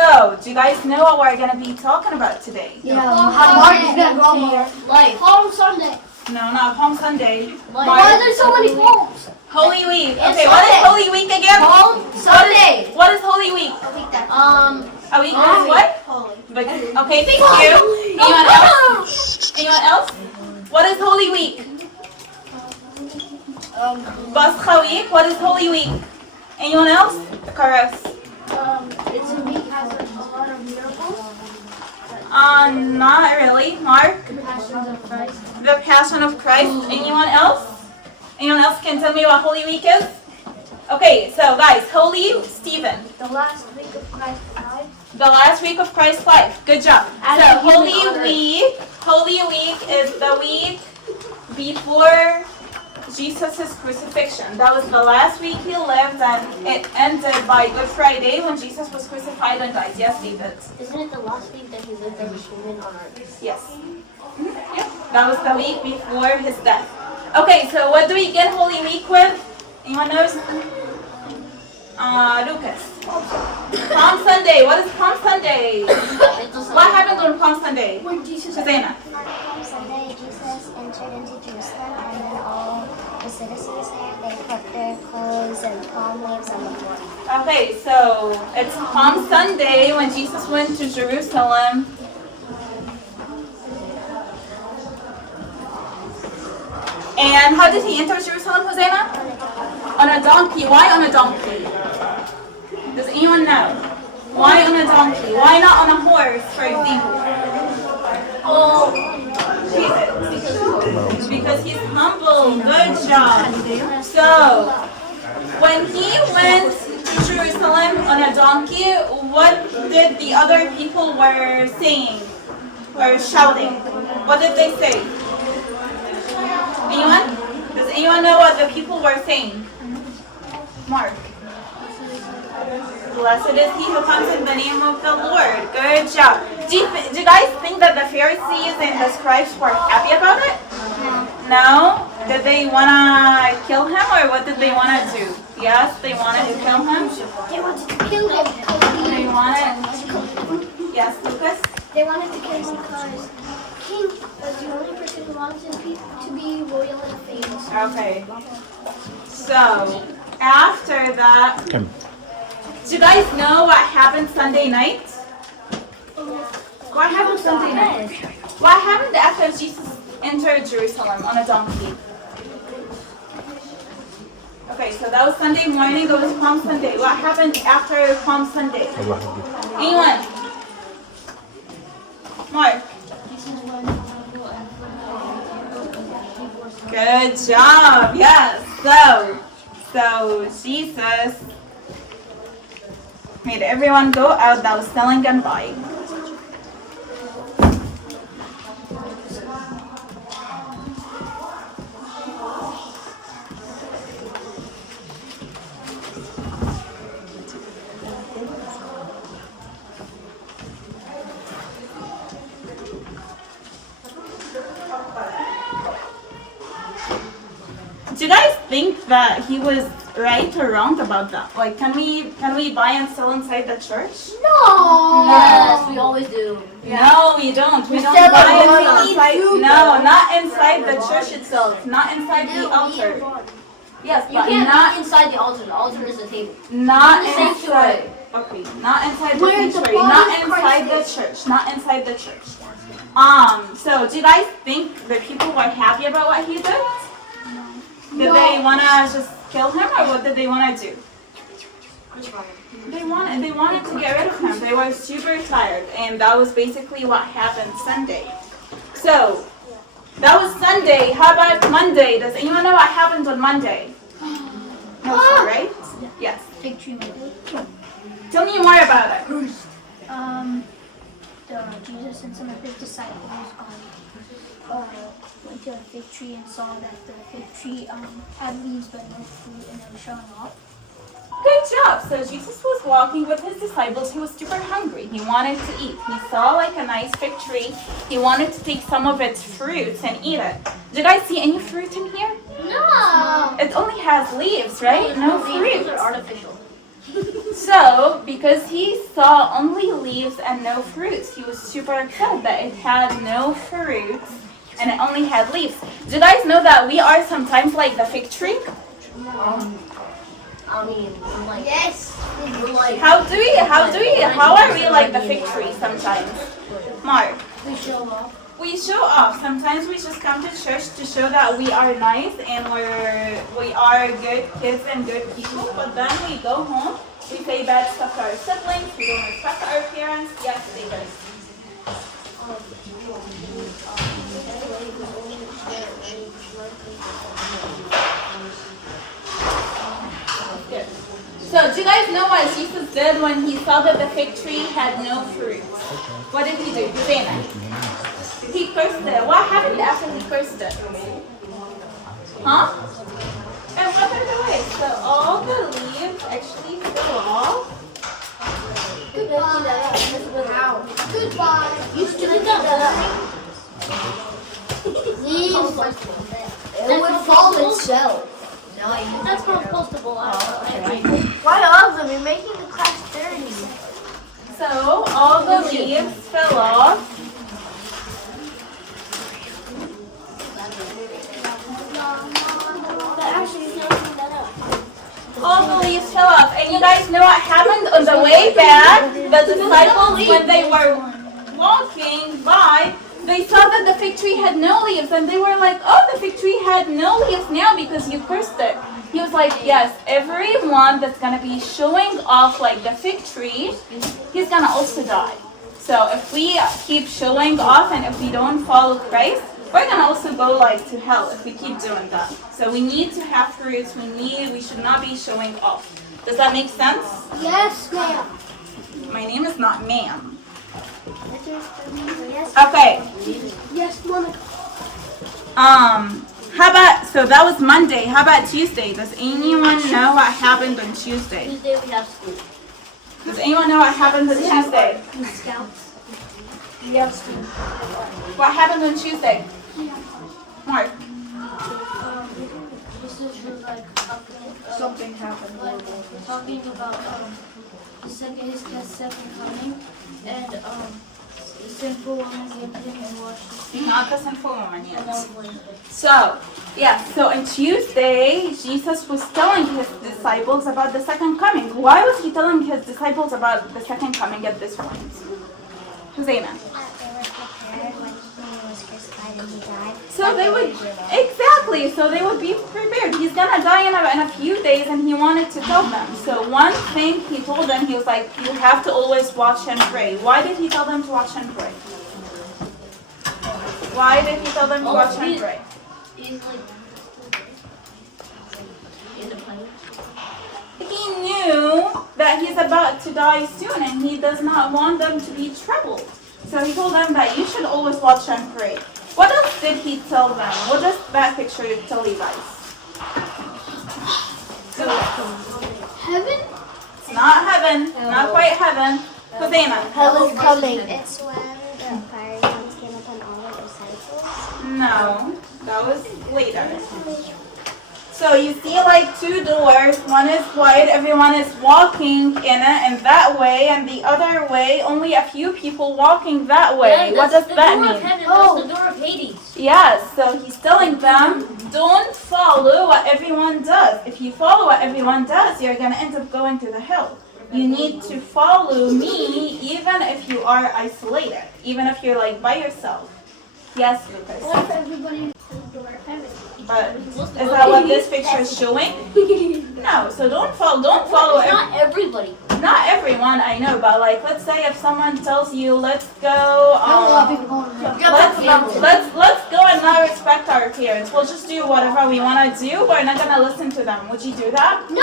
So, do you guys know what we're going to be talking about today? Yeah. Life. Palm Sunday. No, not Palm Sunday. Why are there so many palms? Holy Week. It's Okay, what is Sunday. Holy Week again? Palm Sunday. What is Holy Week? A week is what? Holy. Okay, thank you. Anyone else? Anyone else? What is Holy Week? Pascha Week. What is Holy Week? Anyone else? Karos. It's a week has a lot of miracles. Not really. Mark. Passions of Christ. The Passion of Christ. Anyone else? Anyone else can tell me what Holy Week is? Okay, so guys, Holy Stephen. The last week of Christ's life. The last week of Christ's life. Good job. As So a human Holy on earth. Week. Holy Week is the week before Jesus' crucifixion. That was the last week he lived, and it ended by Good Friday when Jesus was crucified and died. Yes, David. Isn't it the last week that he lived as a human on earth? Yes. Yep. That was the week before his death. Okay, so what do we get Holy Week with? Anyone knows? Lucas. Palm Sunday. What is Palm Sunday? What happened on Palm Sunday? When Jesus Susanna. On Palm Sunday, Jesus entered into Jerusalem, and then all the citizens there, they put their clothes and palm leaves on the floor. Okay, so it's Palm Sunday when Jesus went to Jerusalem. And how did he enter Jerusalem, Hosanna? On a donkey. Why on a donkey? Does anyone know? Why on a donkey? Why not on a horse, for example? Because he's humble. Good job. So, when he went to Jerusalem on a donkey, what did the other people were saying? Were shouting? What did they say? Anyone? Does anyone know what the people were saying? Mark. Blessed is he who comes in the name of the Lord. Good job. Do you guys think that the Pharisees and the scribes were happy about it? No? Did they want to kill him, or what did they want to do? Yes, they wanted to kill him. They wanted to kill him. They wanted. Yes, Lucas? They wanted to kill him because King was the only person who wanted to be royal and famous. Okay. So, after that, do you guys know what happened Sunday night? What happened Sunday night? What happened after Jesus entered Jerusalem on a donkey? Okay, so that was Sunday morning, that was Palm Sunday. What happened after Palm Sunday? Anyone? Mark? Good job, yes. So Jesus made everyone go out that was selling and buying. Do you guys think that he was right or wrong about that? Like, can we buy and sell inside the church? No. Yes, we always do. No, we don't. We don't sell buy it and when sell we inside. eat No, not inside the church itself. Not inside the altar. Yes, You but can't not eat inside the altar. The altar is the table. not the sanctuary. inside. Okay, not inside the Where the sanctuary. body Not of inside the Christ church. Not inside the church. So do you guys think the people were happy about what he did? Did they wanna just kill him, or what did they wanna do? They wanted to get rid of him. They were super tired, and that was basically what happened Sunday. So that was Sunday. How about Monday? Does anyone know what happened on Monday? No, sir, right? Yes. Fig tree Monday. Tell me more about it. Jesus and some of his disciples went to a fig tree and saw that the fig tree had leaves but no fruit, and it was showing off. Good job. So Jesus was walking with his disciples. He was super hungry. He wanted to eat. He saw like a nice fig tree. He wanted to take some of its fruits and eat it. Did I see any fruit in here? No. It only has leaves, right? No Those fruit. are artificial. So, because he saw only leaves and no fruits, he was super upset that it had no fruits and it only had leaves. Do you guys know that we are sometimes like the fig tree? I mean, like, Yes. we're like, How are we like the fig tree sometimes? Mark. We show off. We show off. Sometimes we just come to church to show that we are nice and we are good kids and good people, but then we go home, we say bad stuff to our siblings, we don't respect our parents. Yes, they do. Good. So, do you guys know what Jesus did when he saw that the fig tree had no fruit? What did he do? Hussein? He cursed it. What happened after he cursed it? Huh? And what by the way, so all the leaves actually fell off. Goodbye. Goodbye. you stupid dumb. It would fall itself. That's compostable. Why all of them? You're making the class dirty. So all the leaves fell off. All the leaves fell off. And you guys know what happened on the way back? The disciples, when they were walking by, they saw that the fig tree had no leaves. And they were like, oh, the fig tree had no leaves now because you cursed it. He was like, yes, everyone that's going to be showing off like the fig tree, he's going to also die. So if we keep showing off and if we don't follow Christ, we're gonna also go like to hell if we keep doing that. So we need to have fruits. We should not be showing off. Does that make sense? Yes, ma'am. My name is not ma'am. Yes. Okay. Yes, Monica. How about, so that was Monday. How about Tuesday? Does anyone know what happened on Tuesday? Tuesday we have school. Does anyone know what happened on Tuesday? Scouts. Yes. What happened on Tuesday? Mark. This is like Something happened. talking about his second coming, and the sinful woman came to him and washed his Not the sinful woman yet. feet. So, yeah, so on Tuesday, Jesus was telling his disciples about the second coming. Why was he telling his disciples about the second coming at this point? Hosanna. They were prepared when he was crucified and he died. So they would, exactly, so they would be prepared. He's gonna die in a few days and he wanted to tell them. So one thing he told them, he was like, you have to always watch and pray. Why did he tell them to watch and pray? Why did he tell them to watch and pray? He's like, in the plane. He knew that he's about to die soon and he does not want them to be troubled. So he told them that you should always watch and pray. What else did he tell them? What does that picture tell you guys? Heaven? It's not heaven, not quite heaven. Hosanna. Heaven's coming. It's when the fire tongues came upon all the disciples. No, that was later. So you see like two doors, one is white, everyone is walking in it and that way, and the other way, only a few people walking that way. What does that mean? That's the door of Hades. Yes, so he's telling them, don't follow what everyone does. If you follow what everyone does, you're going to end up going to the hell. You need to follow me even if you are isolated, even if you're like by yourself. Yes, Lucas. What if everybody to the door of heaven? But is that what this picture is showing? No, so don't follow It's not everybody. not everyone, I know, but like let's say if someone tells you let's go let's go and not respect our parents. We'll just do whatever we want to do. We're not gonna listen to them. Would you do that? No!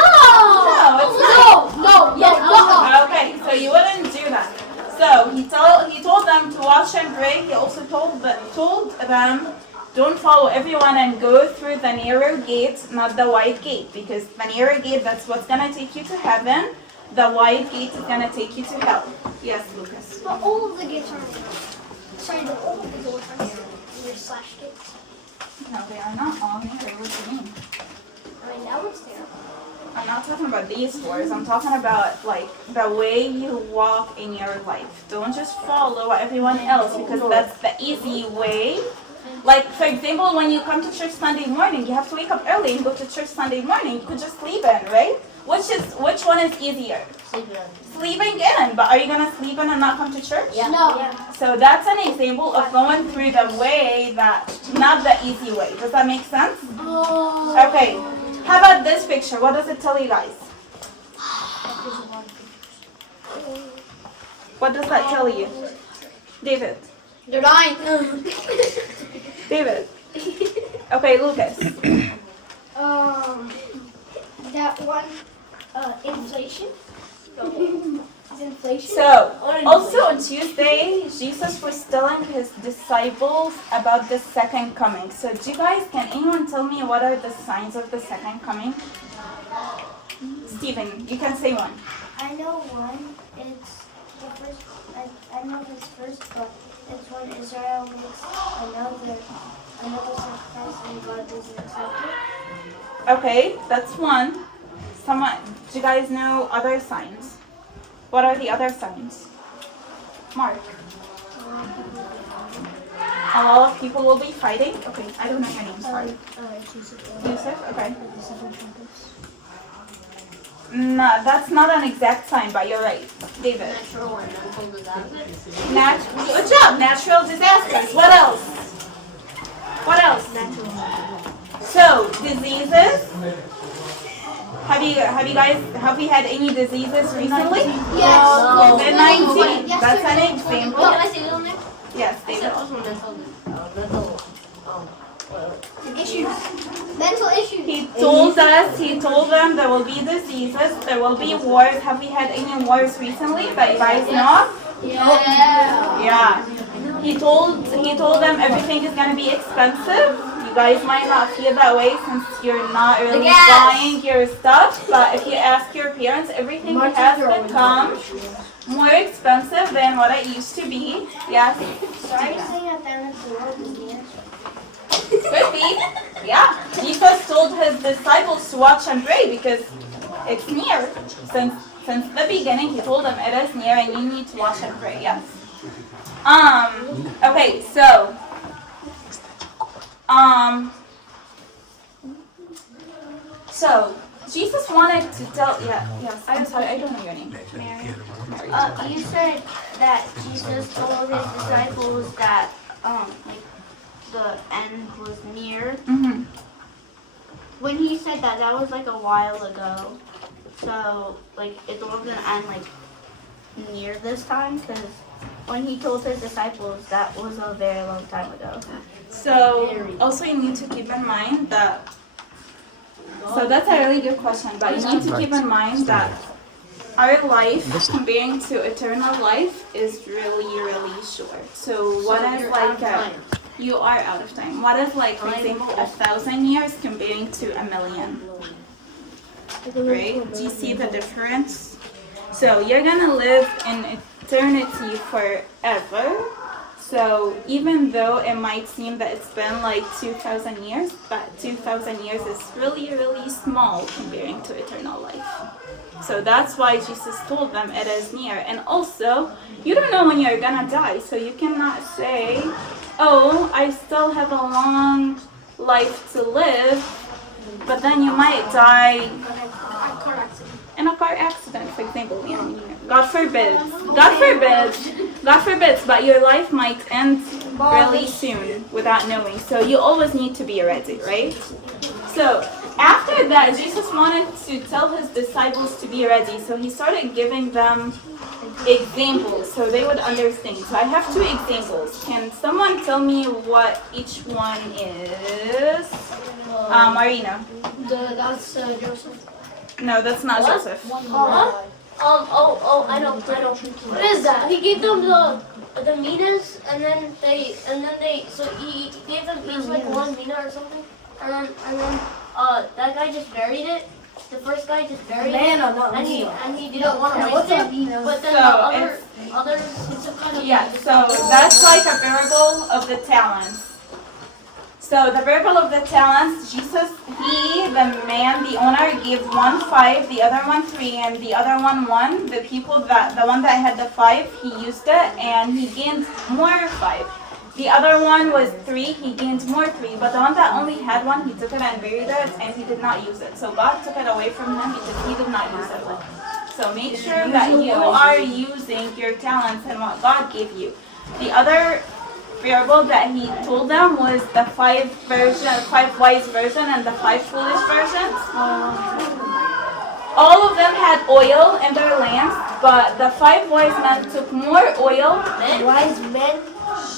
No, it's No! Okay, so you wouldn't do that. So he told them to watch and pray. He also told them don't follow everyone and go through the narrow gate, not the wide gate, because the narrow gate, that's what's gonna take you to heaven. The wide gate is gonna take you to hell. Yes, Lucas. But all of the gates are sorry, but all of the doors are near slash gates. No, they are not all narrow. What do you mean? I mean, that one's there. I'm not talking about these 4s. I'm talking about like the way you walk in your life. Don't just follow everyone else because that's the easy way. Like, for example, when you come to church Sunday morning, you have to wake up early and go to church Sunday morning. You could just sleep in, right? Which one is easier? Sleeping in. But are you going to sleep in and not come to church? Yeah. No. Yeah. So that's an example of going through the way that, not the easy way. Does that make sense? Oh. Okay. How about this picture? What does it tell you guys? What does that tell you? David. They're dying. David. Okay, Lucas. That one, inflation. Is inflation? So, also on Tuesday, Jesus was telling his disciples about the second coming. So, do you guys, can anyone tell me what are the signs of the second coming? Stephen, you can say one. I know one. It's the first. I know his first, but it's when Israel makes another sacrifice and God doesn't accept it. Okay, that's one. Someone, do you guys know other signs? What are the other signs? Mark. A lot of people will be fighting. Okay, I don't know your name, sorry. Yusuf, okay. No, that's not an exact sign, but you're right. David. Natural and mental disasters. Good job. Natural disasters. What else? What else? So, diseases. Have we had any diseases recently? Yes. COVID-19. That's an example. Can I say that on there? Yes, I said David. also Issues. Mental issues. He told them there will be diseases, there will be wars. Have we had any wars recently that you guys know of? Yeah. Yeah. He told them everything is gonna be expensive. You guys might not feel that way since you're not really buying your stuff, but if you ask your parents, everything has become more expensive than what it used to be. Yes. So are you saying that then the world is near? Could be. Yeah. Jesus told his disciples to watch and pray because it's near. Since the beginning, he told them it is near and you need to watch and pray. Yes. Okay, so Jesus wanted to tell, yes, I'm sorry, I don't know your name. Mary. You said that Jesus told his disciples that like the end was near. Mm-hmm. When he said that, that was like a while ago. So like it wasn't end like near this time because when he told his disciples, that was a very long time ago. So also you need to keep in mind that, so that's a really good question, but you need to keep in mind that our life comparing to eternal life is really, really short. So what is like you are out of time. What is like, for example, 1,000 years comparing to 1,000,000? Right? Do you see the difference? So you're gonna live in eternity forever. So even though it might seem that it's been like 2,000 years, but 2,000 years is really, really small comparing to eternal life. So that's why Jesus told them it is near. And also, you don't know when you're gonna die, so you cannot say, oh, I still have a long life to live, but then you might die in a car accident, for example. God forbid, but your life might end really soon without knowing. So you always need to be ready, right? So after that, Jesus wanted to tell his disciples to be ready. So he started giving them examples so they would understand. So I have 2 examples. Can someone tell me what each one is? Marina. That's Joseph. No, that's not Joseph. I know. What is that? He gave them the minas, and then they, so he gave them each like 1 mina or something, and then that guy just buried it. The first guy just buried it, and he didn't want to waste it. But then the others, it's some kind of Yeah, so that's like a parable of the talents. So the parable of the talents, Jesus, the owner, gave 1 5, the other one 3, and the other one 1. The one that had the 5, he used it, and he gained more 5. The other one was 3, he gained more 3. But the one that only had 1, he took it and buried it, and he did not use it. So God took it away from him because he did not use it. So make sure that you are using your talents and what God gave you. The other parable that he told them was the 5 wise version and the 5 foolish versions. All of them had oil in their lamps, but the 5 wise men took more oil. Wise men.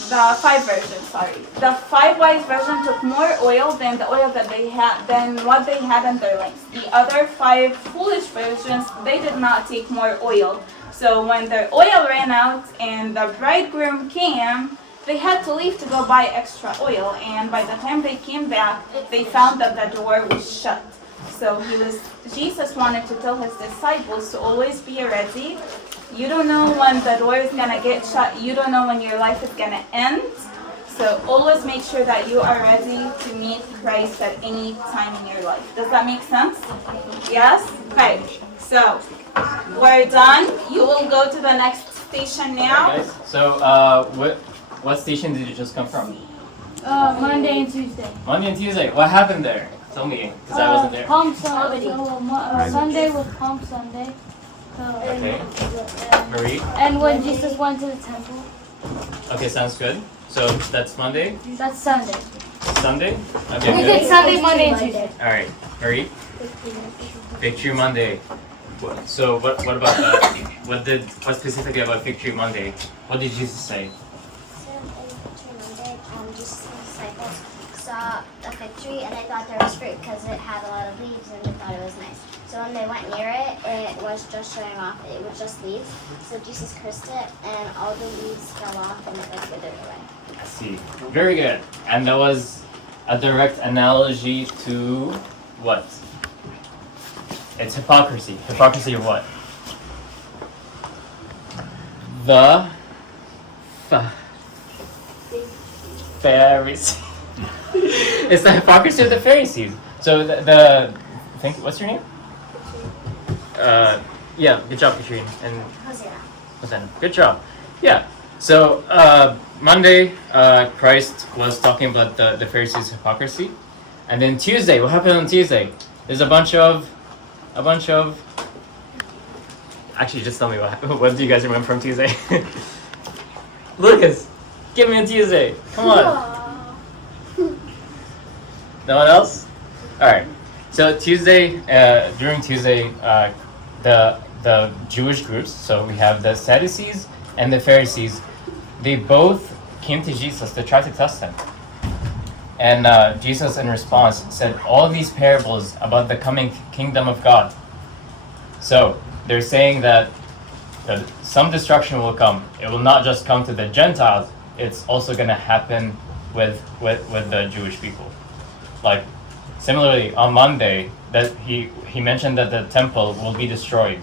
The 5 version, sorry. The 5 wise version took more oil than the oil that they had, than what they had in their lamps. The other 5 foolish versions, they did not take more oil. So when their oil ran out and the bridegroom came, they had to leave to go buy extra oil, and by the time they came back, they found that the door was shut. So Jesus wanted to tell his disciples to always be ready. You don't know when the door is gonna get shut. You don't know when your life is gonna end. So always make sure that you are ready to meet Christ at any time in your life. Does that make sense? Yes? Okay. So we're done. You will go to the next station now. Guys, so what station did you just come from? Monday and Tuesday. Monday and Tuesday. What happened there? Tell me, because I wasn't there. Palm Sunday. Sunday was Palm Sunday. Okay. Marie? And when Jesus went to the temple. Okay, sounds good. So that's Monday? That's Sunday. Sunday? We Okay, did good. Sunday, Monday, and Tuesday. Alright, Marie? Victory Monday. So what about what specifically about Victory Monday? What did Jesus say? Jesus' disciples saw a fig tree and they thought there was fruit because it had a lot of leaves and they thought it was nice. So when they went near it, it was just showing off. It was just leaves. So Jesus cursed it and all the leaves fell off and it withered away. I see. Very good. And that was a direct analogy to what? It's hypocrisy. Hypocrisy of what? The Pharisees. It's the hypocrisy of the Pharisees. So what's your name? Yeah, good job, Katrine. And Hosanna. good job. Yeah. So Monday, Christ was talking about the Pharisees' hypocrisy, and then Tuesday, what happened on Tuesday? There's a bunch of. Actually, just tell me what do you guys remember from Tuesday? Lucas, give me a Tuesday. Come on. No one else? All right. So Tuesday, during Tuesday, the Jewish groups. So we have the Sadducees and the Pharisees. They both came to Jesus to try to test him. And Jesus, in response, said all these parables about the coming kingdom of God. So they're saying that some destruction will come. It will not just come to the Gentiles. It's also going to happen with the Jewish people. Like similarly, on Monday, that he mentioned that the temple will be destroyed.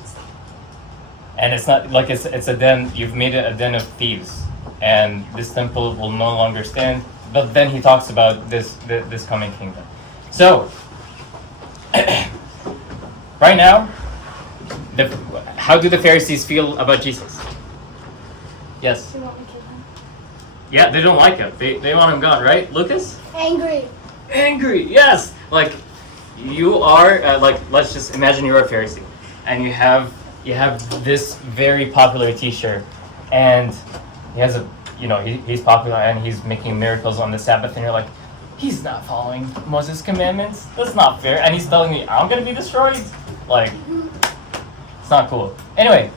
And it's not like it's a den. You've made it a den of thieves, and this temple will no longer stand. But then he talks about this coming kingdom. So right now, how do the Pharisees feel about Jesus? Yes. They want to kill him. Yeah, they don't like him. They want him gone, right, Lucas? Angry. Angry. Yes. Like you are. Let's just imagine you're a Pharisee, and you have this very popular T-shirt, and he has he's popular and he's making miracles on the Sabbath, and you're like, he's not following Moses' commandments. That's not fair. And he's telling me I'm gonna be destroyed. Like, it's not cool. Anyway,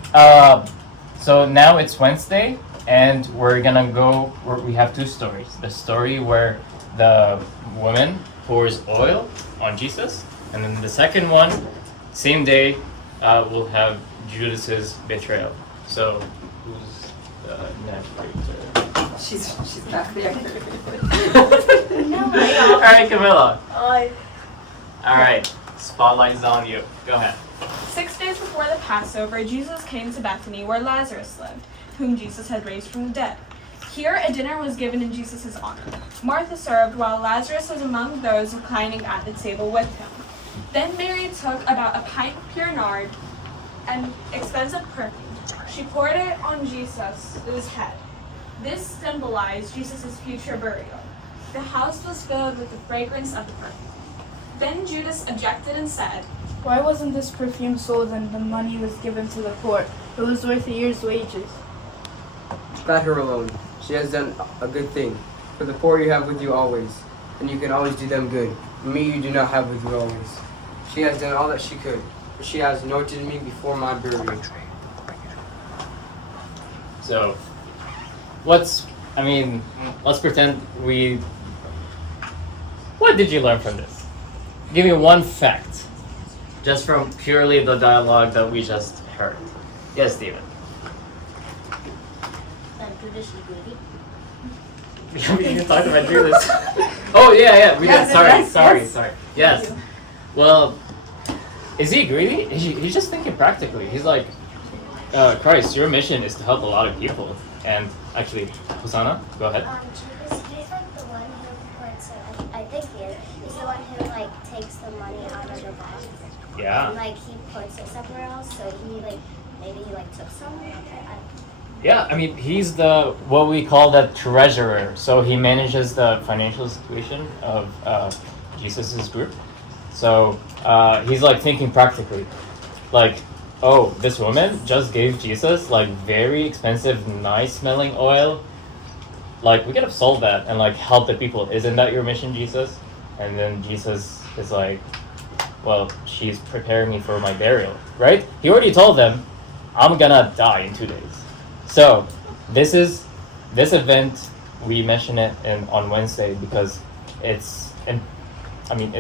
so now it's Wednesday, and we're gonna go. We have two stories. The story where the woman pours oil on Jesus, and then the second one, same day, we'll have Judas's betrayal. So, who's the narrator? She's not there. All right, Camilla. All right, spotlight's on you. Go ahead. 6 days before the Passover, Jesus came to Bethany where Lazarus lived, whom Jesus had raised from the dead. Here, a dinner was given in Jesus' honor. Martha served, while Lazarus was among those reclining at the table with him. Then Mary took about a pint of pure nard, an expensive perfume. She poured it on Jesus' head. This symbolized Jesus' future burial. The house was filled with the fragrance of the perfume. Then Judas objected and said, Why wasn't this perfume sold and the money was given to the poor? It was worth a year's wages. Let her alone. She has done a good thing. For the poor you have with you always, and you can always do them good. Me you do not have with you always. She has done all that she could, for she has anointed me before my burial. So, let's pretend we. What did you learn from this? Give me one fact, just from purely the dialogue that we just heard. Yes, Steven. Judas is greedy. We didn't talk about Judas. Oh yeah, we did. Sorry. Yes. Well, is he greedy? He's just thinking practically. He's like, Christ, your mission is to help a lot of people. And actually, Hosanna, go ahead. Judas, he's like the one who puts, I think he is, he's the one who like takes the money out of the box. Yeah. And like he puts it somewhere else, so he like, maybe he like took some. Yeah, I mean, he's the, what we call the treasurer. So he manages the financial situation of Jesus's group. So he's like thinking practically. Like, oh, this woman just gave Jesus like very expensive, nice smelling oil. Like, we could have sold that and like helped the people. Isn't that your mission, Jesus? And then Jesus is like, well, she's preparing me for my burial, right? He already told them, I'm gonna die in 2 days. So this event, we mention it on Wednesday because it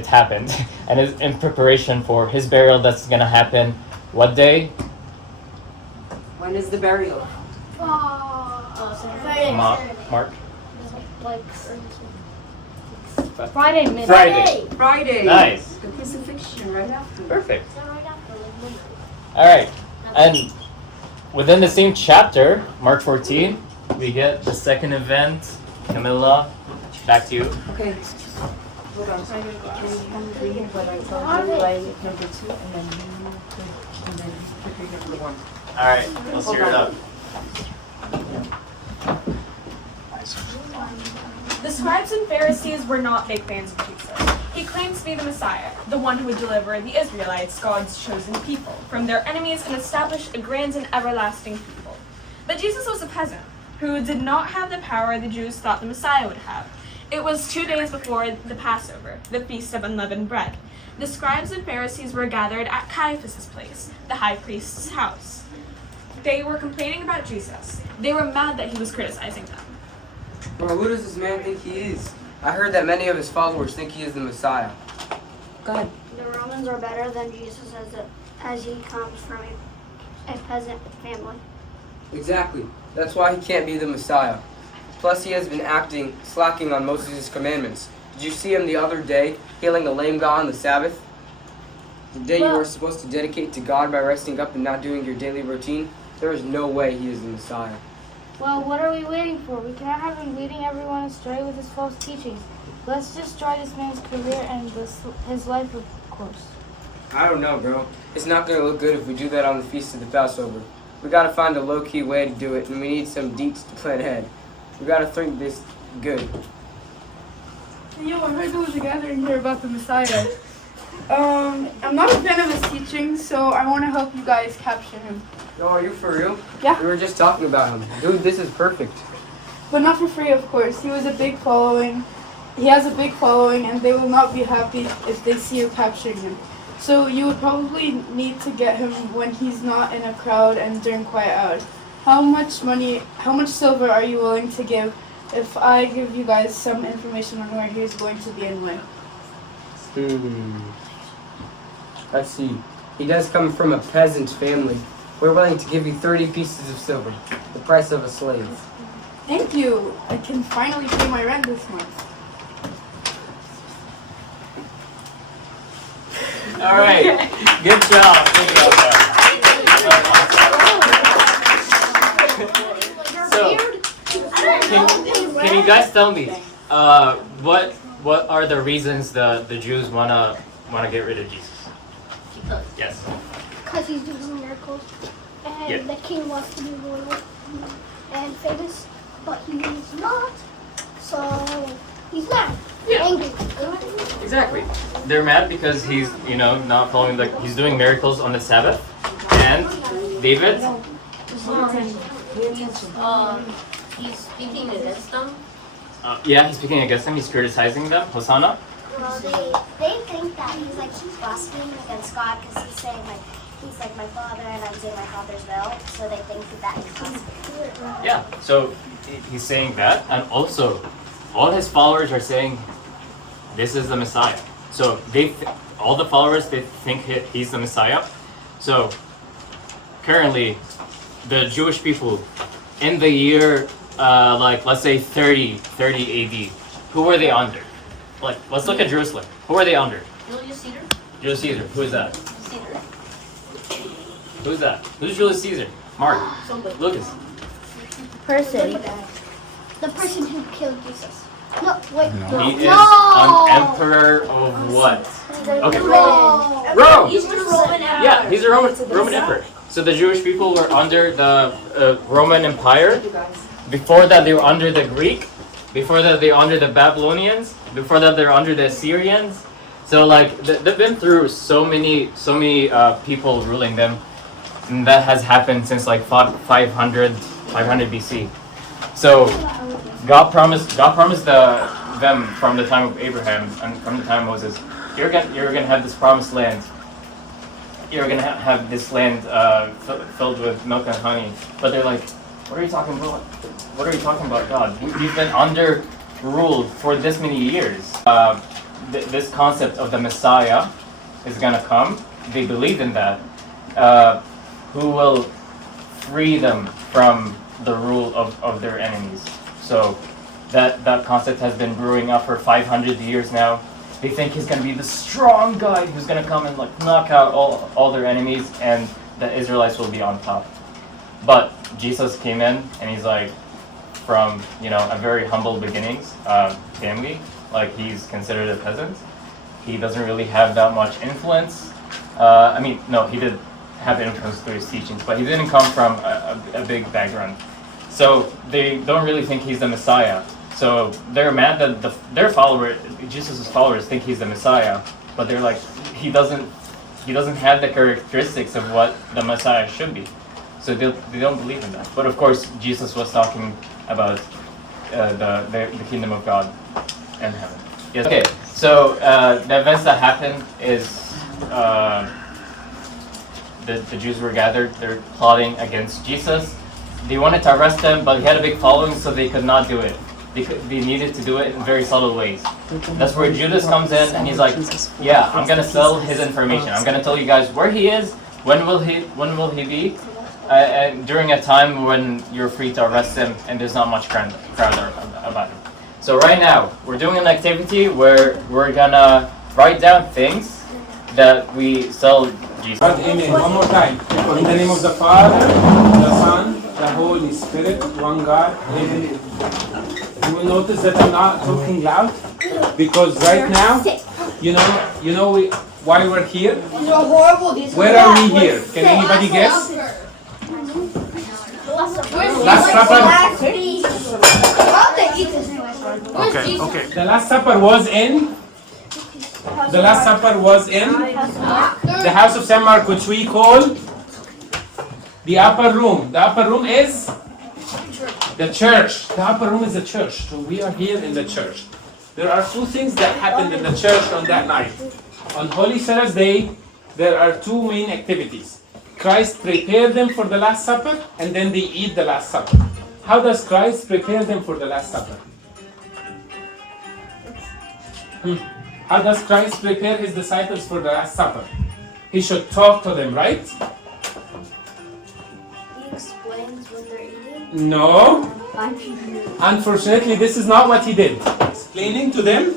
happened and it's in preparation for his burial that's gonna happen. What day? When is the burial? Mark? Like Friday midnight. Friday. Friday. Nice. The crucifixion right after. Perfect. is that right after like Monday? All right. And within the same chapter, Mark 14, we get the second event. Camilla, back to you. Okay. Hold on. Can you read what I told you by number 2 and then pick your number 1. All right, let's hear it up. The scribes and Pharisees were not big fans of Jesus. He claimed to be the Messiah, the one who would deliver the Israelites, God's chosen people, from their enemies and establish a grand and everlasting people. But Jesus was a peasant who did not have the power the Jews thought the Messiah would have. It was 2 days before the Passover, the Feast of Unleavened Bread. The scribes and Pharisees were gathered at Caiaphas' place, the high priest's house. They were complaining about Jesus. They were mad that he was criticizing them. Bro, who does this man think he is? I heard that many of his followers think he is the Messiah. Go ahead. The Romans are better than Jesus as he comes from a peasant family. Exactly. That's why he can't be the Messiah. Plus, he has been slacking on Moses' commandments. Did you see him the other day healing a lame guy on the Sabbath? The day you were supposed to dedicate to God by resting up and not doing your daily routine? There is no way he is the Messiah. Well, what are we waiting for? We cannot have him leading everyone astray with his false teachings. Let's destroy this man's career and his life, of course. I don't know, bro. It's not going to look good if we do that on the Feast of the Passover. We got to find a low-key way to do it, and we need some deets to plan ahead. We got to think this good. Yo, I heard there was a gathering here about the Messiah. I'm not a fan of his teaching, so I want to help you guys capture him. Yo, are you for real? Yeah. We were just talking about him. Dude, this is perfect. But not for free, of course. He has a big following, and they will not be happy if they see you capturing him. So you would probably need to get him when he's not in a crowd and during quiet hours. How much silver are you willing to give if I give you guys some information on where he's going to be and when? I see. He does come from a peasant family. We're willing to give you 30 pieces of silver, the price of a slave. Thank you. I can finally pay my rent this month. All right, good job, guys. So, Can you guys tell me, what are the reasons the Jews wanna get rid of Jesus? Yes. Because he's doing miracles, and Yeah. the king wants to be royal and famous, but he's not. So he's mad, angry. Exactly. They're mad because he's, not following he's doing miracles on the Sabbath. And David, He's speaking against them. yeah, he's speaking against them. He's criticizing them. Hosanna. Well, they think that he's blaspheming against God because he's saying he's like my father and I'm doing my father's will. So they think that he's blaspheming. Yeah. So he's saying that, and also, all his followers are saying, this is the Messiah. So all the followers, they think he's the Messiah. So currently, the Jewish people in the year, let's say 30 AD, who were they under? Let's look at Jerusalem. Who were they under? Julius Caesar. Julius Caesar. Who is that? Caesar. Who's that? Who's Julius Caesar? Mark. Lucas. Person. The person who killed Jesus. No, wait. He is an emperor of what? Okay. Rome. He's the Roman emperor. Yeah, he's a Roman emperor. So the Jewish people were under the Roman Empire. Before that, they were under the Greek. Before that, they were under the Babylonians. Before that, they were under the Assyrians. So they've been through so many people ruling them. And that has happened since 500 BC. So God promised them from the time of Abraham and from the time of Moses, you're gonna have this promised land. You're gonna have this land filled with milk and honey. But they're like, what are you talking about? What are you talking about, God? We've been under ruled for this many years. This concept of the Messiah is gonna come. They believe in that. Who will free them from the rule of their enemies. So that concept has been brewing up for 500 years now. They think he's going to be the strong guy who's going to come and knock out all their enemies, and the Israelites will be on top. But Jesus came in and he's from a very humble beginnings family. He's considered a peasant. He doesn't really have that much influence. No, he did have influence through his teachings, but he didn't come from a big background. So they don't really think he's the Messiah. So they're mad that their followers, Jesus' followers, think he's the Messiah, but they're like, he doesn't have the characteristics of what the Messiah should be. So they don't believe in that. But of course, Jesus was talking about the kingdom of God and heaven. Yes. Okay. So the events that happened is the Jews were gathered. They're plotting against Jesus. They wanted to arrest him, but he had a big following, so they could not do it. They needed to do it in very subtle ways. That's where Judas comes in, and he's like, yeah, I'm going to sell his information. I'm going to tell you guys where he is, when will he be, and during a time when you're free to arrest him, and there's not much crowd about him. So right now, we're doing an activity where we're going to write down things that we sell Jesus. Amen. One more time. In the name of the Father, the Son, the Holy Spirit, one God. Amen. You will notice that I'm not talking loud because right now, why we're here. Where are we here? Can anybody guess? Last Supper. Okay. The Last Supper was in. The Last Supper was in the house of St. Mark, which we call the upper room. The upper room is the church. The upper room is the church. So we are here in the church. There are two things that happened in the church on that night. On Holy Thursday, there are two main activities. Christ prepared them for the Last Supper, and then they eat the Last Supper. How does Christ prepare them for the Last Supper? How does Christ prepare his disciples for the Last Supper? He should talk to them, right? He explains what they're eating? No. Unfortunately, this is not what he did. Explaining to them,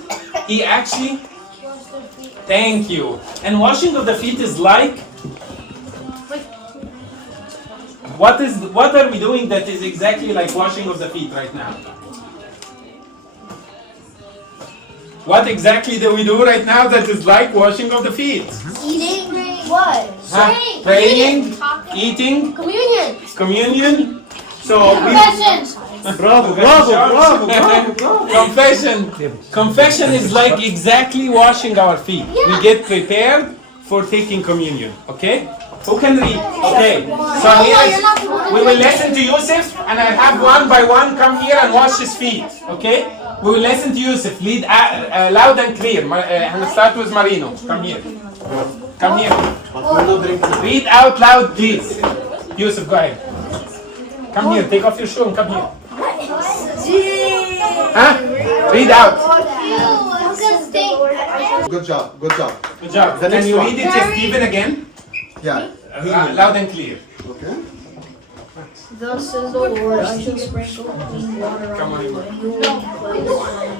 he actually... Thank you. And washing of the feet is like... what are we doing that is exactly like washing of the feet right now? What exactly do we do right now that is like washing of the feet? Eating. What? Praying, eating, communion. So Confessions. bravo. Confession is like exactly washing our feet. We get prepared for taking communion. Okay? Who can read? Okay. So here we will listen to Yusuf, and I have one by one come here and wash his feet. Okay? We will listen to Yusuf. Lead loud and clear. And start with Marino. Come here. Come here. Read out loud, please. Yusuf, go ahead. Come here. Take off your shoe and come here. Huh? Read out. Good job. Good job. Good job. The Can next you one. read it to Stephen again? Yeah. Loud and clear. Okay. Thus says the Lord, I shall sprinkle clean water Come on on, you, Iman. and you will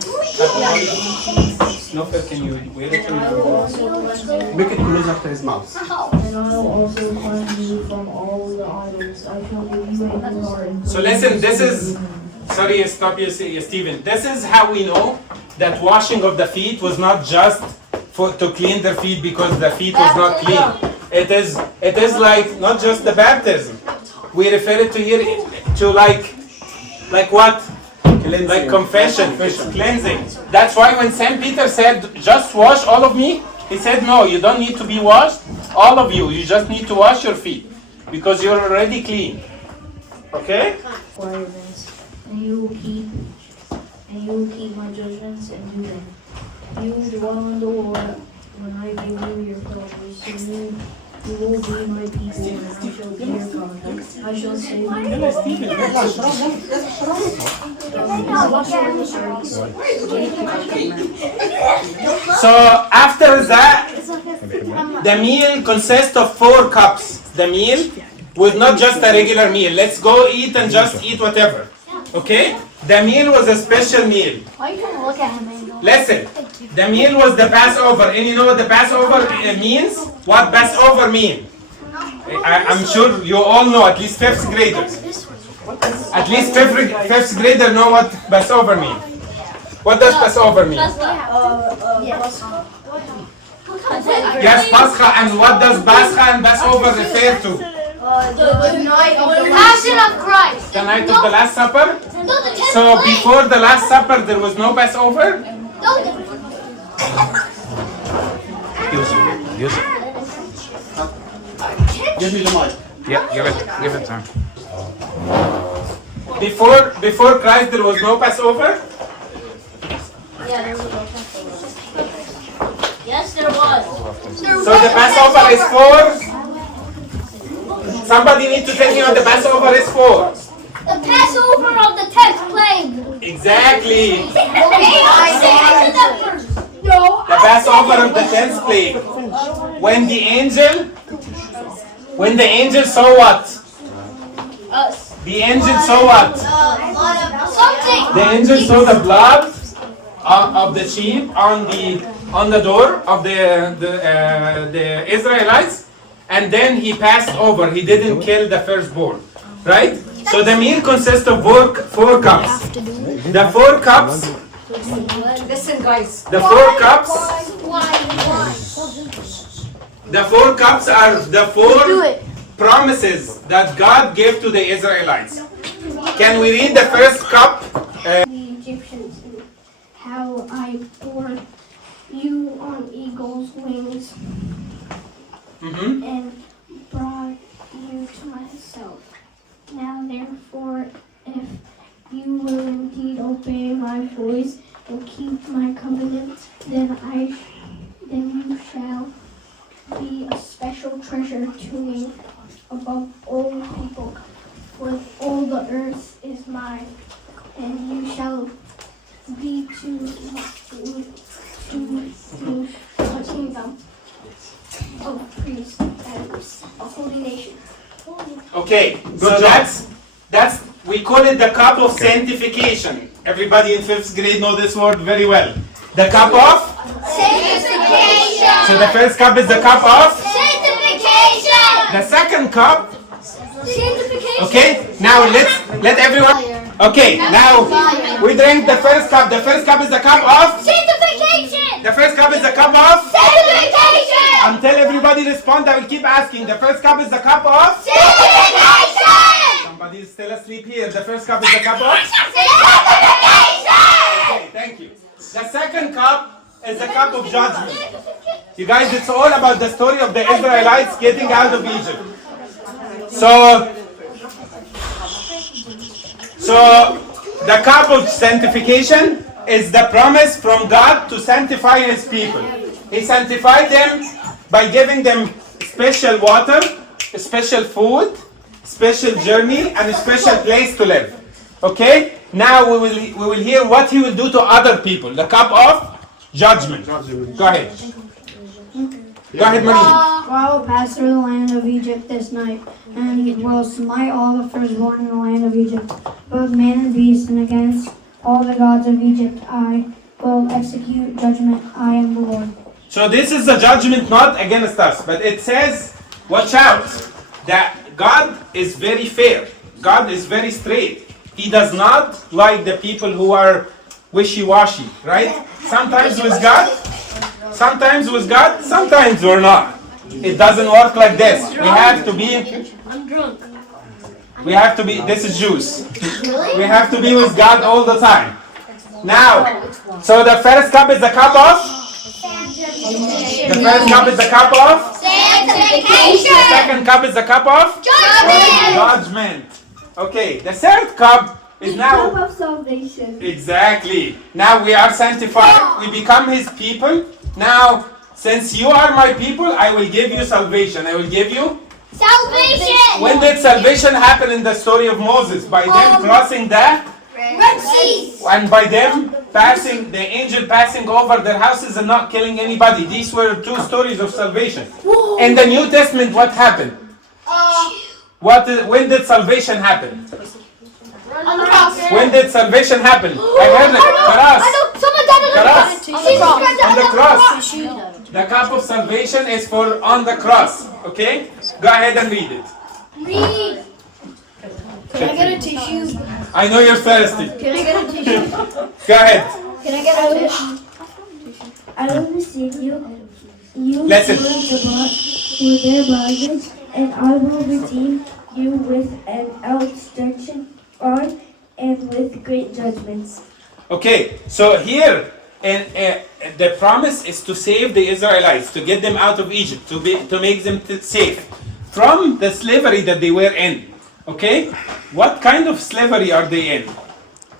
be cleansed. Snowflake, can you wait it And I will also cleanse you. Make it close after his mouth. And I will also cleanse you from all the idols. I shall give you a new heart. and So put listen, a this spirit is, in you. sorry, stop you, Stephen. This is how we know that washing of the feet was not just to clean their feet because the feet was not clean. It is like not just the baptism. We refer it to here to like what? Like confession, cleansing. That's why when St. Peter said, just wash all of me, he said, no, you don't need to be washed, all of you. You just need to wash your feet because you're already clean. Okay? Requirements, and you will keep my judgments and do them. You dwell in the Lord when I give you your purpose, and you will be my people, and I shall be your God. I shall save you. So after that, the meal consists of 4 cups. The meal was not just a regular meal. Let's go eat and just eat whatever. Okay? The meal was a special meal. Why you can look at him and go? Listen, the meal was the Passover. And you know what the Passover means? What Passover means? I'm sure you all know, at least 5th graders. At least 5th grader know what Passover means. What does Passover mean? Yes, Pascha. And what does Pascha and Passover refer to? The Passion of Christ. The night of the Last Supper? No, the 10th So plague. before the Last Supper there was no Passover? Give me the mic. Yeah, give it to him. Before Christ there was no Passover? Yes, there was. So the Passover is for? Somebody need to tell me what the Passover is for. The Passover of the 10th plague. Exactly. No. The Passover of the 10th plague. When the angel saw what? Us. The angel saw what? Something. The angel saw the blood of the sheep on the door of the Israelites, and then he passed over. He didn't kill the firstborn, right? So the meal consists of 4 cups. The 4 cups. Listen, guys. The 4 cups. The 4 cups are the 4 promises that God gave to the Israelites. Can we read the first cup? The Egyptians, and how I bore you on eagle's wings and brought you to myself. Now therefore, if you will indeed obey my voice and keep my covenant, then you shall be a special treasure to me above all people, for all the earth is mine, and you shall be to me a kingdom of priests and a holy nation. Okay, so that's we call it the cup of sanctification. Everybody in 5th grade know this word very well. The cup of Sanctification. So the first cup is the cup of. Sanctification. The second cup. Sanctification. Okay, now let everyone. Okay, now we drink the first cup. The first cup is the cup of Sanctification! the first cup is the cup of Sanctification! until everybody respond. I will keep asking. The first cup is the cup of Sanctification! somebody is still asleep here. The first cup is the cup of Sanctification! okay, thank you. The second cup is the cup of judgment. You guys, it's all about the story of the Israelites getting out of Egypt. So the cup of sanctification is the promise from God to sanctify His people. He sanctified them by giving them special water, special food, special journey, and a special place to live. Okay? Now we will hear what He will do to other people. The cup of judgment. Go ahead. Go ahead, Marie. I will pass through the land of Egypt this night, and will smite all the firstborn in the land of Egypt, both man and beast, and against all the gods of Egypt I will execute judgment. I am the Lord. So this is the judgment not against us, but it says, watch out, that God is very fair. God is very straight. He does not like the people who are wishy-washy, right? Sometimes with God, sometimes we're not. It doesn't work like this. We have to be, I'm drunk. this is juice. We have to be with God all the time. Now, so the first cup is the cup of? The first cup is the cup of? Sanctification! The second cup is the cup of? Judgment! Judgment. Okay, the third cup is now... Cup of salvation. Exactly. Now we are sanctified. We become His people. Now, since you are my people, I will give you salvation. I will give you... Salvation! When did salvation happen in the story of Moses? By them crossing the... Red Sea! And by them passing, the angel passing over their houses and not killing anybody. These were two stories of salvation. In the New Testament, what happened? When did salvation happen? On the cross. When did salvation happen? I heard it. Cross. Someone died on the cross. On the cross. The cup of salvation is for on the cross. Okay? Go ahead and read it. Read. Can I get a tissue? I know you're thirsty. Can I get a tissue? Go ahead. Can I get a tissue? I will receive you. You Listen. with their bondage, and I will redeem you with an outstretched arm and with great judgments. Okay, so here the promise is to save the Israelites, to get them out of Egypt, to make them safe from the slavery that they were in. Okay, what kind of slavery are they in?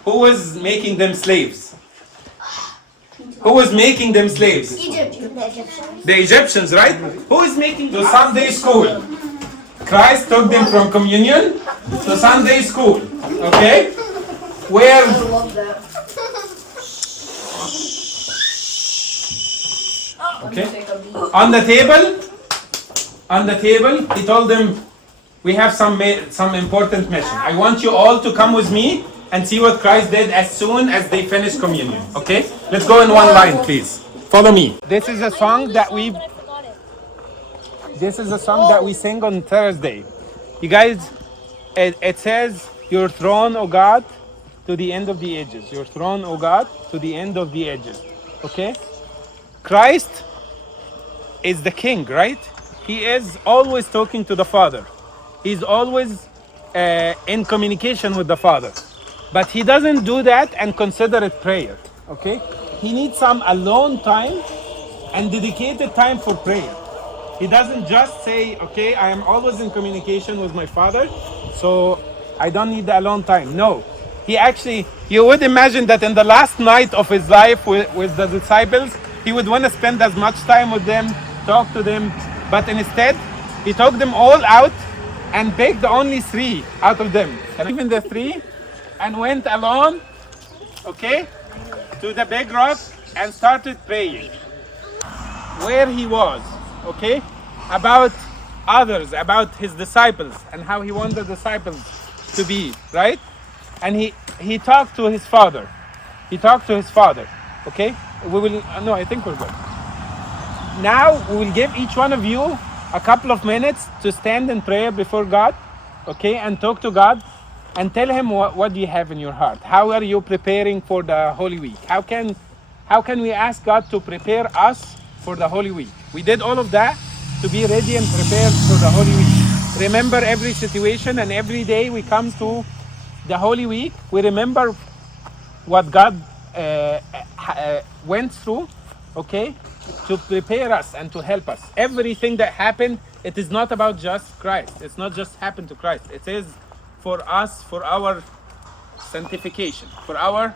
Who was making them slaves? Who was making them slaves? Egypt. The Egyptians, right? Who is making the Sunday school? Christ took them from communion to Sunday school. Okay? Where? Okay. On the table, he told them, we have some important mission. I want you all to come with me and see what Christ did as soon as they finish communion. Okay? Let's go in one line, please. Follow me. This is a song that we sing on Thursday. You guys, it says, your throne, O God, to the end of the ages. Your throne, O God, to the end of the ages. Okay? Christ is the king, right? He is always talking to the Father. He's always in communication with the Father. But he doesn't do that and consider it prayer. Okay? He needs some alone time and dedicated time for prayer. He doesn't just say, okay, I am always in communication with my Father, so I don't need the alone time. No. You would imagine that in the last night of his life with the disciples, he would want to spend as much time with them, talk to them, but instead, he took them all out and picked only 3 out of them. And even the 3, and went alone, okay, to the big rock and started praying. Where he was, okay, about others, about his disciples, and how he wanted the disciples to be, right? And he talked to his Father. He talked to his Father, okay? I think we're good. Now we will give each one of you a couple of minutes to stand in prayer before God okay, and talk to God and tell him what you have in your heart. How are you preparing for the Holy Week? How can we ask God to prepare us for the Holy Week? We did all of that to be ready and prepared for the Holy Week. Remember every situation, and every day we come to the Holy Week, we remember what God went through, okay, to prepare us and to help us. Everything that happened, it is not about just Christ. It's not just happened to Christ. It is for us, for our sanctification, for our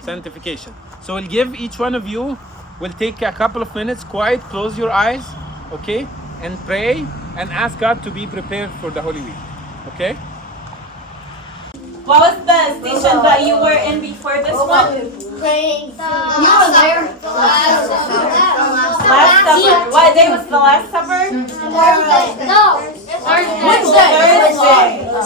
sanctification. So we'll give each one of you, we'll take a couple of minutes, quiet, close your eyes, okay, and pray and ask God to be prepared for the Holy Week, okay? What was the station that you were in before this one? Praying. Last Supper. What day was the Last Supper?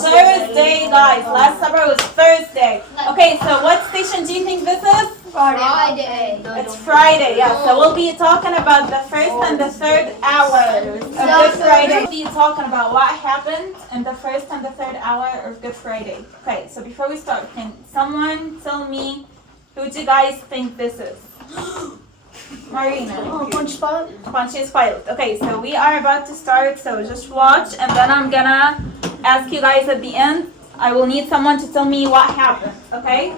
Thursday, guys. Last Supper was Thursday. Okay, so what station do you think this is? Friday. It's Friday, yeah. So we'll be talking about the first and the third hours of Good Friday. We'll be talking about what happened in the first and the third hour of Good Friday. Okay, so before we start, can someone tell me who do you guys think this is? Marina. Pontius Pilate. Pontius Pilate. Okay, so we are about to start, so just watch, and then I'm gonna ask you guys at the end. I will need someone to tell me what happened, okay?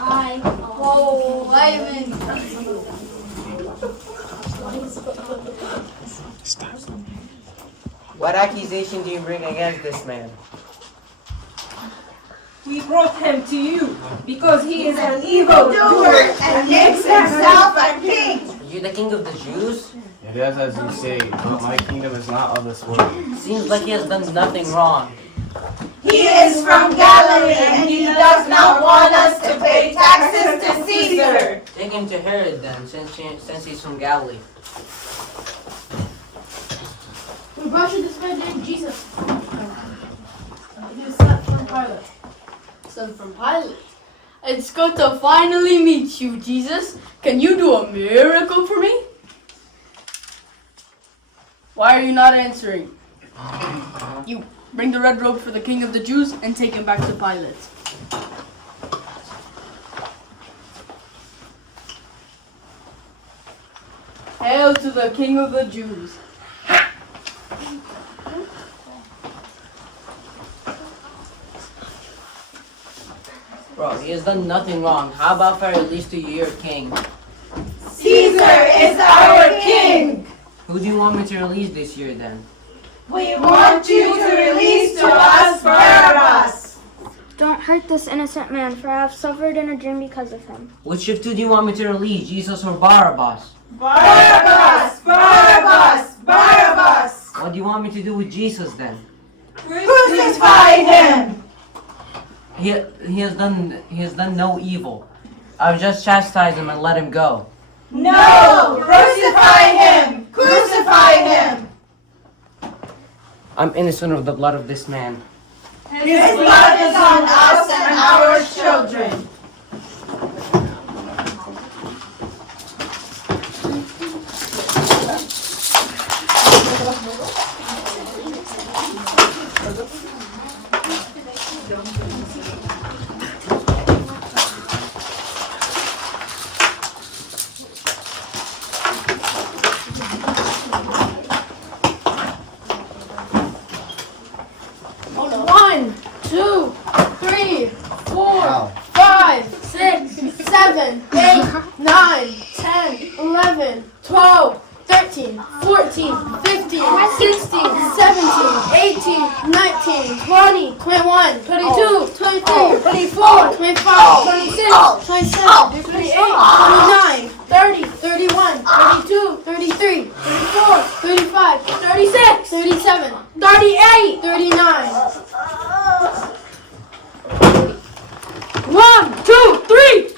Hi. Whoa, wait a minute. What accusation do you bring against this man? We brought him to you because he is an evil doer and makes himself a king. Are you the king of the Jews? It is as you say, but my kingdom is not of this world. Seems like he has done nothing wrong. He is from Galilee and he does not want us to pay taxes to Caesar. Take him to Herod then, since he's from Galilee. We brought you this man named Jesus. He was sent from Pilate. Sent from Pilate. It's good to finally meet you, Jesus. Can you do a miracle for me? Why are you not answering? You bring the red robe for the king of the Jews and take him back to Pilate. Hail to the king of the Jews. Bro, he has done nothing wrong. How about if I release to you your king? Caesar is our king. Who do you want me to release this year then? We want you to release to us Barabbas. Don't hurt this innocent man, for I have suffered in a dream because of him. Which of two do you want me to release, Jesus or Barabbas? Barabbas! Barabbas! Barabbas! What do you want me to do with Jesus then? Crucify him! He has done no evil. I'll just chastise him and let him go. No! Crucify him! Crucify him! I'm innocent of the blood of this man. His blood is on us and our children. One, two, three, 4, 5, 6, 7, 8, 9, 10, 11, 12, 13, 14, 15, 16, 17, 18, 19, 20, 21, 22, 23, 24, 25, 26, 27, 28, 29, 30, 31, 32, 33, 34, 35, 36, 37, 38, 39. 1, 2, 3.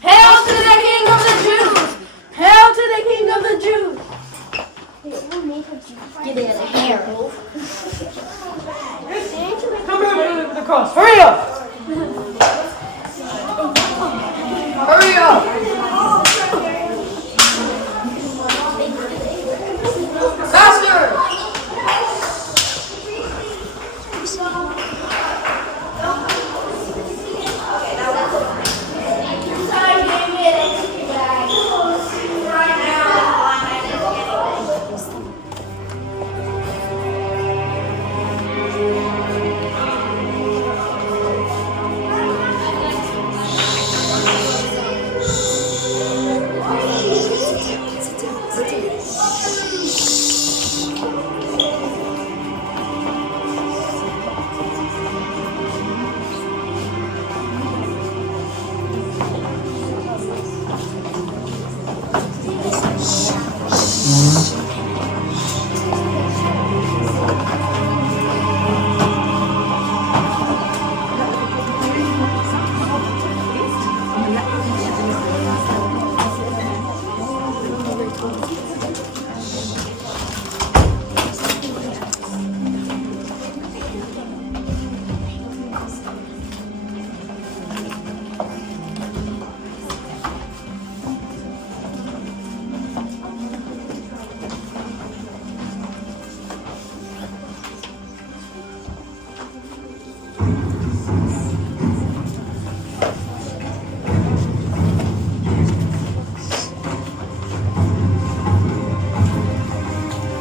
Hail to the King of the Jews! Hail to the King of the Jews! Get it. cross. Hurry up! Hurry up! Faster!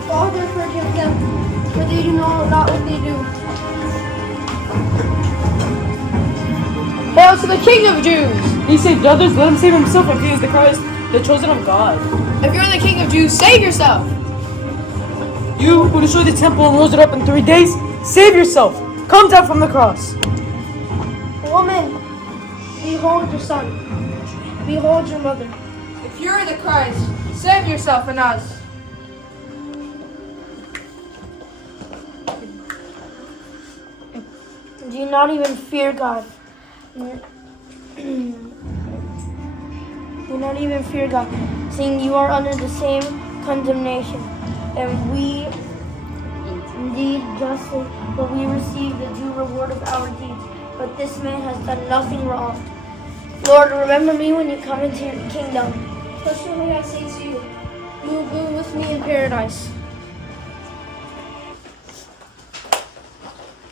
Father, forgive them, for they do know not what they do. Hail to the King of Jews! He saved others, let him save himself if he is the Christ, the chosen of God. If you're the King of Jews, save yourself! You who destroyed the temple and rose it up in 3 days, save yourself! Come down from the cross! Woman, behold your son. Behold your mother. If you're the Christ, save yourself and us. Do you not even fear God? Do not even fear God, seeing you are under the same condemnation. And we indeed justly, but we receive the due reward of our deeds. But this man has done nothing wrong. Lord, remember me when you come into your kingdom. What shall I say to you? You will be with me in paradise.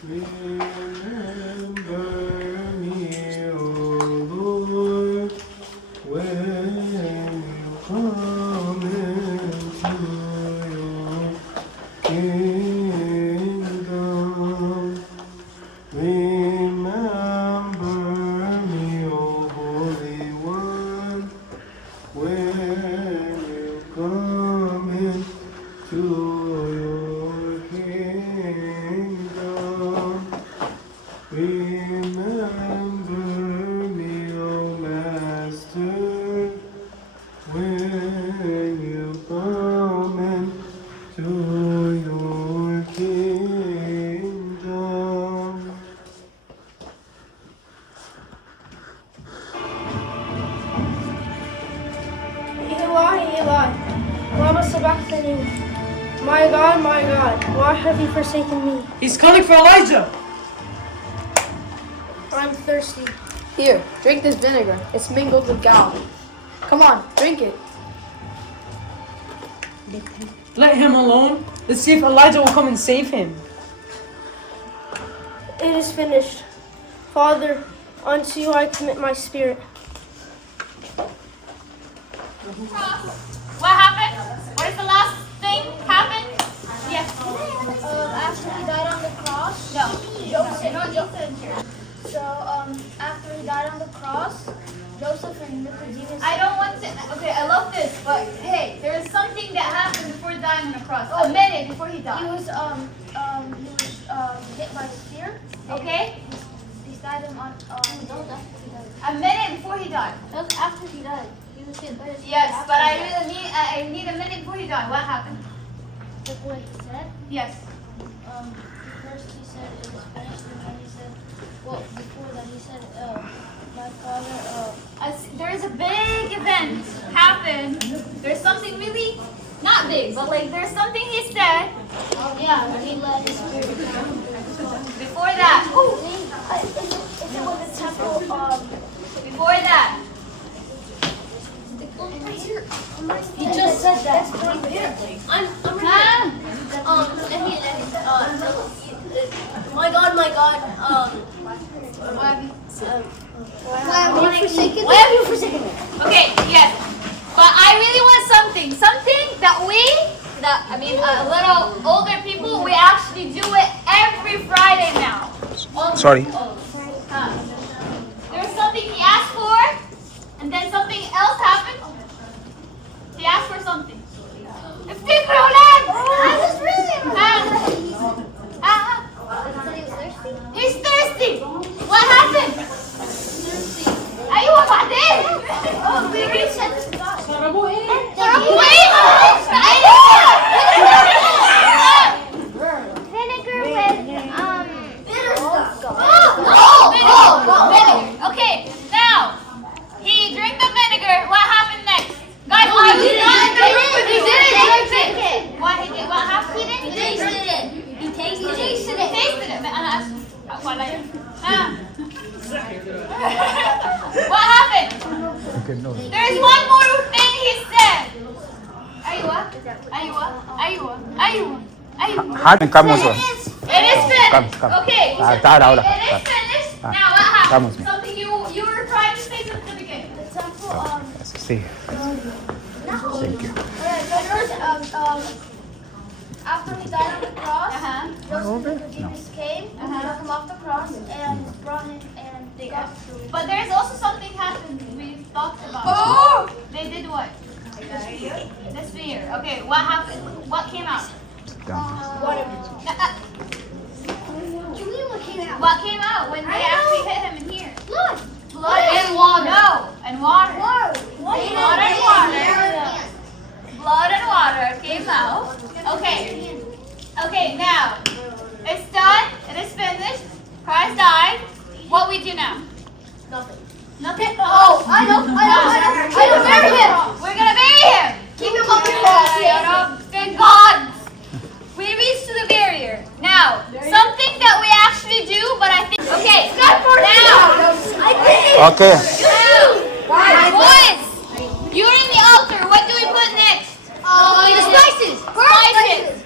Remember me, O Lord, when you come into your kingdom. Remember me, O Holy One, when you come into your kingdom. Remember me, O Master, when you come into your kingdom. Eli, Eli, lama sabachthani. My God, why have you forsaken me? He's calling for Elijah! I'm thirsty. Here, drink this vinegar. It's mingled with gall. Come on, drink it. Let him alone. Let's see if Elijah will come and save him. It is finished. Father, unto you I commit my spirit. What happened? What is the last thing happened? Yes. After he died on the cross? No. Joseph. So, after he died on the cross, Joseph and Nicodemus... I don't want to. Okay, I love this, but hey, there is something that happened before dying on the cross. A minute before he died. He was hit by a spear. Okay. He died on. A minute before he died. That was after he died. He was hit by a spear. Yes, but I need a minute before he died. What happened? That's what he said. Yes. First he said it was finished, and then he said, well, before that he said, my father, There is a big event happened. There's something really not big, but like there's something he said. yeah, he let his spirit down. Before that, oh my God, Why have you forsaken why have you forsaken me? Okay, yes. But I really want something that a little older people, we actually do it every Friday now. Sorry. There was something he asked for, and then something else happened. He asked for something. He's thirsty. What happened? أيوة بعدين. Vinegar with bitter stuff. Vinegar. Okay, now he drank the vinegar. What happened next? Guys, He didn't drink it. What he did? What happened? He didn't taste it. He tasted it. He tasted it. What happened? There's one more thing he said. Come with me. It is finished. Come. Okay. تعال It is finished. Now what Come happened? with me. Something you were trying to say something again. The temple, See. Thank you. after he died on the cross, Joseph and Nicodemus came and took him off the cross and brought him and got through. But there's also something happened we talked about. They did what? The sphere. Okay, what happened? What came out? What came out when they actually hit him in here? Blood and water. No, and water. Blood and water. Blood and water came out. Okay. Okay, now it's done. It is finished. Christ died. What we do now? Nothing. Nothing. Oh, I know. Bury him. We're gonna bury him. Keep him on the cross. Thank God. We reached to the barrier. Now, something that we actually do, but I think. Okay. Now. Okay. Boys, you're in the altar. What do we put next? The spices. Spices.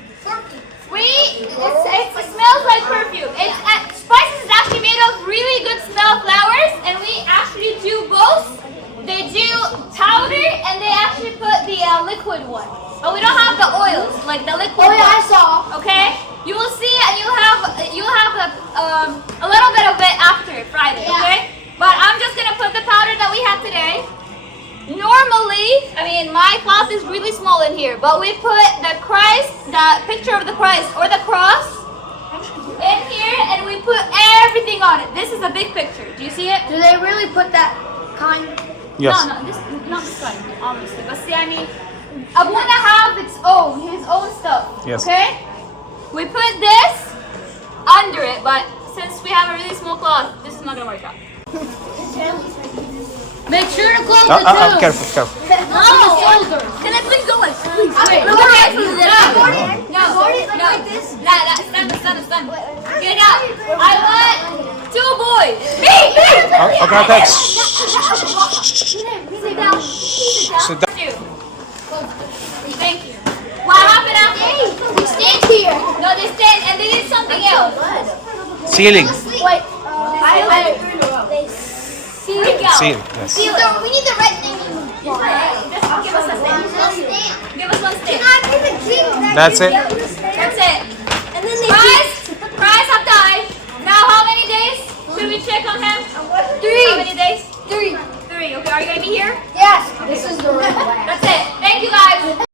It smells like perfume. Spices is actually made of really good smell flowers, and we actually do both. They do powder, and they actually put the liquid one. But we don't have the oils, like the liquid. Oh yeah, I saw. Okay, you will see, and you'll have a little bit of it after Friday. Okay, but I'm just gonna put the powder that we have today. Normally, my class is really small in here, but we put the Christ, the picture of the Christ or the cross in here, and we put everything on it. This is a big picture. Do you see it? Do they really put that kind? Yes. No, not this kind, honestly. But see, I want to have his own stuff. Yes. Okay? We put this under it, but since we have a really small cloth, this is not gonna work out. Make sure to close the tube. Careful. No! Can I please go away? Please. Wait. No. Stand. Get out. I want 2 boys. Me! Okay. Sit down. Sit down. Thank you. What happened after? They stand here. No, they stand and they did something else. Ceiling. Wait. Ceiling. Yes. We need the red thing. Just give us a stand. Give us one stand. That's it. That's it. And then Christ have died. Now how many days should we check on him? 3. How many days? 3. Okay, are you gonna be here? Yes. This is the